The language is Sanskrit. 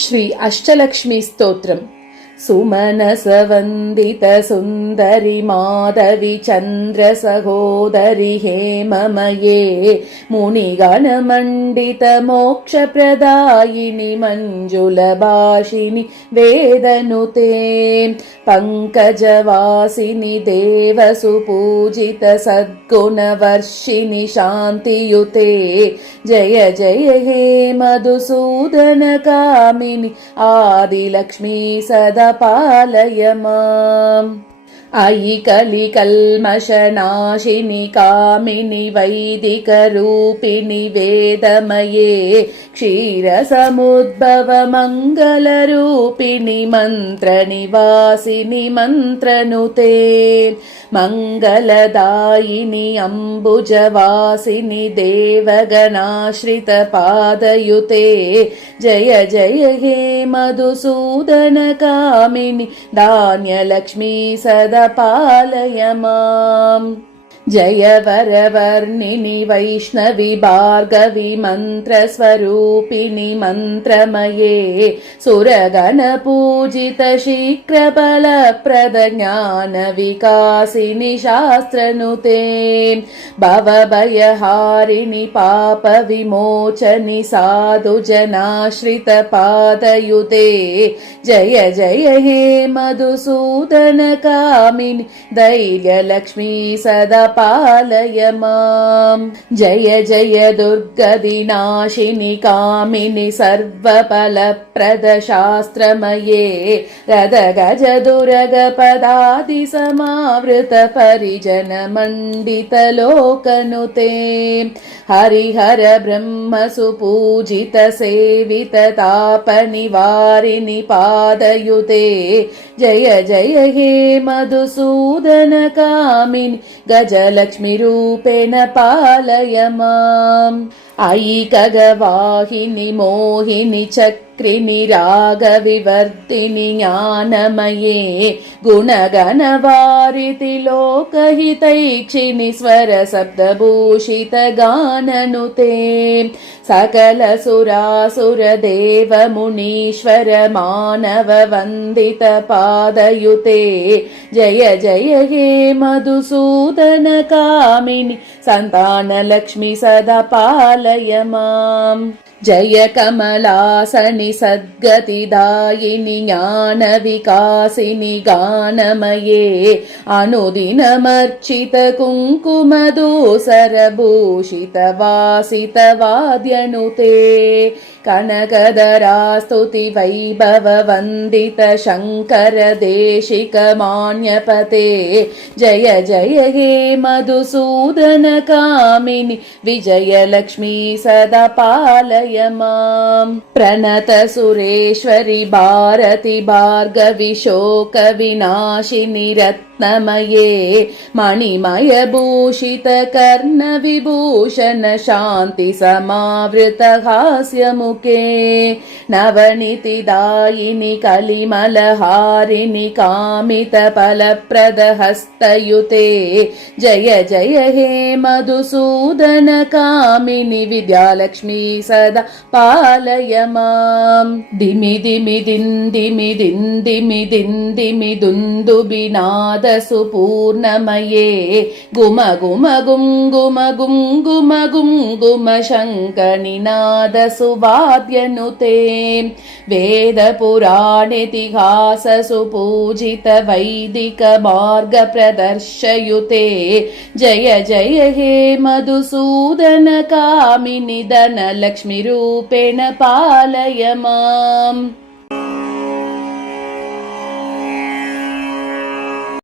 श्री अष्टलक्ष्मी स्तोत्रम्। सुमनसवन्दित सुन्दरि माधवी चन्द्र सहोदरि हेममये मुनिगणमण्डित मोक्षप्रदायिनि मञ्जुलभाषिनि वेदनुते पङ्कजवासिनि देवसुपूजित सद्गुणवर्षिणि शान्तियुते जय जय हे मधुसूदन कामिनि आदिलक्ष्मी सदा पालय माम्। अयि कलिकल्मषनाशिनि कामिनि वैदिकरूपिणि वेदमये क्षीरसमुद्भव मङ्गलरूपिणि मन्त्रनिवासिनि मन्त्रनुते मङ्गलदायिनि अम्बुजवासिनि देवगणाश्रितपादयुते जय जय हे मधुसूदन कामिनि धान्यलक्ष्मी सदा पालय माम्। जय वरवर्णिनि वैष्णवि भार्गवि मन्त्रस्वरूपिणि मन्त्रमये सुरगणपूजित शीघ्रफलप्रद ज्ञानविकासिनि शास्त्रनुते भवभयहारिणि पापविमोचनि साधुजनाश्रितपादयुते जय जय हे मधुसूदन कामिनि धैर्यलक्ष्मी सदा पालय माम्। जय जय दुर्गदिनाशिनि कामिनि सर्वफलप्रद शास्त्रमये रदगज दुरगपदादि समावृत परिजन मण्डित लोकनुते हरिहर ब्रह्म सुपूजित सेवित तापनिवारिणि पादयुते जय जय हे मधुसूदन कामिनि गजलक्ष्मी रूपेण पालय माम्। अयि खगवाहिनि मोहिनि चक्रिनि रागविवर्धिनि ज्ञानमये गुणगणवारिति लोकहितैक्षिणि स्वरशब्दभूषित गाननुते सकल सुरासुर देव मुनीश्वर मानव वन्दित पादयुते जय जय हे मधुसूदन कामिनि सन्तानलक्ष्मी सदा पालय माम्। जय कमलासनि सद्गतिदायिनि ज्ञानविकासिनि गानमये अनुदिनमर्चित कुङ्कुमधूसरभूषित वासित वाद्यनुते कनकधरास्तुति वैभव वन्दित शङ्कर देशिक मान्यपते जय जय हे मधुसूदन कामिनि विजयलक्ष्मी सदा पालय माम्। प्रणत सुरेश्वरि भारति भार्गवि शोक विनाशिनि रत्नमये मणिमय भूषित कर्ण विभूषण शान्ति समावृत हास्यमुखे नवनीतिदायिनि कलिमलहारिणि कामित फलप्रद हस्तयुते जय जय हे मधुसूदन कामिनि विद्यालक्ष्मी सदा पालय माम्। दिमि दिमि दिन्दिमि दिन्दिमि दिन्दिमि दुन्दुबिनाद सुपूर्णमये गुम गुम गुङ्गुम गुङ्गुम गुङ्गुम शङ्खनिनाद सुवाद्यनुते वेद पुराणेतिहास सुपूजित वैदिक मार्ग प्रदर्शयुते जय जय हे मधुसूदन कामिनि धनलक्ष्मी रूपेण पालय माम्।